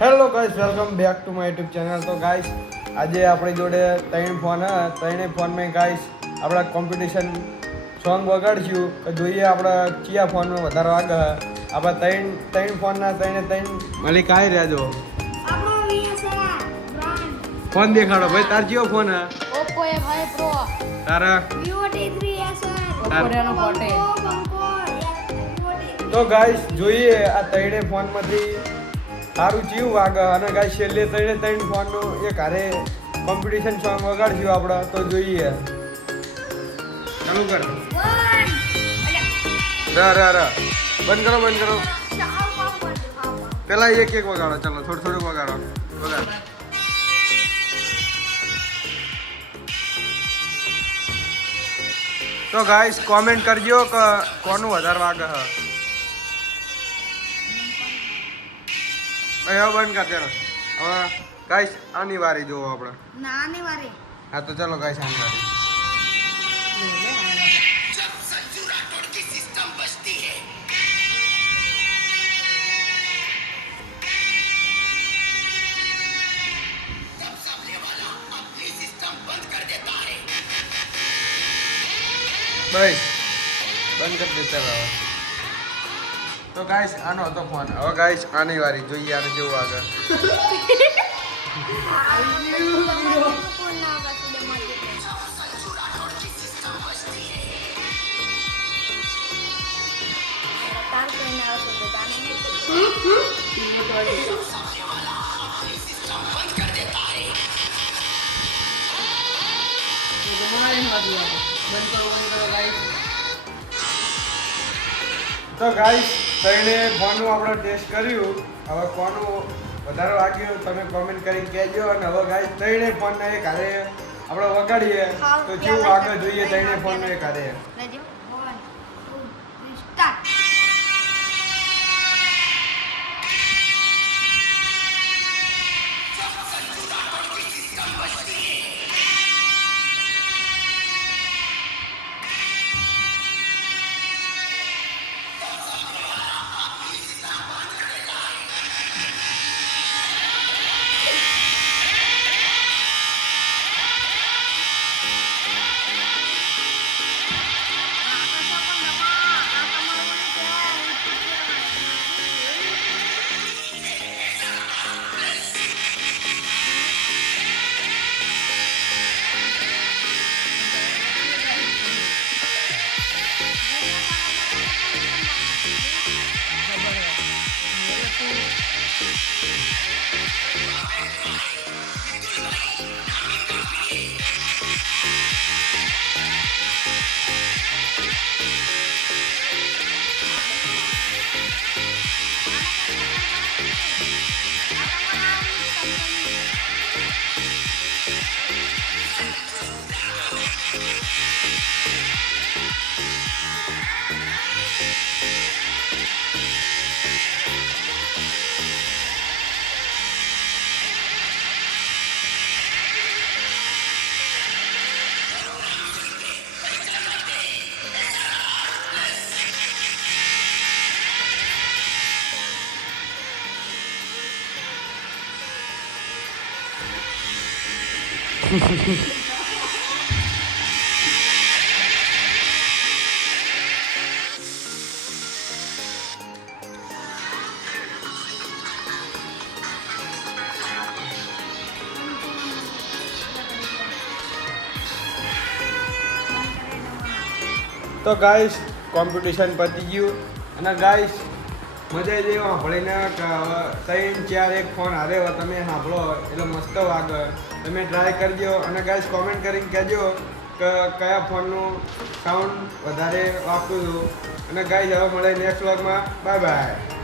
Hello guys, welcome back to my YouTube channel. તો guys, આજે આપણી જોડે ત્રણ ફોન હા. ત્રણેય ફોનમાં ગાઈસ આપણે કોમ્પિટિશન સોંગ વગાડશું કે જોઈએ આપણે કયા ફોનમાં વધારે વાગે. આપણે ત્રણ ફોનના ત્રણ મળી કાંઈ રહેજો. ફોન દેખાડો ભાઈ, તાર કયો ફોન હા? Oppo F5 Pro. તારા Vivo T3s. તો ગાઈસ જોઈએ આ ત્રણેય ફોનમાંથી સારું ચીવું વાગે. અને ગાઈસ છેલ્લે ત્રણ ફોનનું એક હારે કોમ્પિટિશન સોંગ વગાડશું આપણે. તો જોઈએ, ચાલુ કર. બંધ કરો. પેલા એક વગાડો. ચાલો થોડું વગાડો. તો ગાઈસ કોમેન્ટ કરજો કે કોનું વધારે વાગે હ. હવે બંધ કર ચાલો. હવે ગાઈસ આની વારી જોવો આપણે. નાની વારી. હા તો ચાલો ગાઈસ આની વારી. બસ બંધ કરી દેતા હવે. તો ગાઈસ આનો હતો ફોન. હવે ગાઈસ આની વારી જોઈએ આને જેવું આગળ. તો ગાઈસ ત્રણે ફોનનું આપણે ટેસ્ટ કર્યું. હવે કોનું વધારે વાગ્યું તમે કોમેન્ટ કરીને કહેજો. અને હવે ગાઈસ ત્રણે ફોનને એક હારે આપણે વગાડીએ તો જેવું આગળ જોઈએ ત્રણે ફોનને એક હારે. તો ગાઈસ કોમ્પિટિશન પતી ગયું. અને ગાઈસ મજા આવી જાય સાંભળીને કે ત્રણ ચાર એક ફોન હારે તમે સાંભળો એટલે મસ્ત વાગે. તમે ટ્રાય કરજો. અને ગાઈસ કોમેન્ટ કરીને કહેજો કે કયા ફોનનું સાઉન્ડ વધારે વાગતું હતું. અને ગાઈસ હવે મળે નેક્સ્ટ વ્લોગમાં. Bye bye.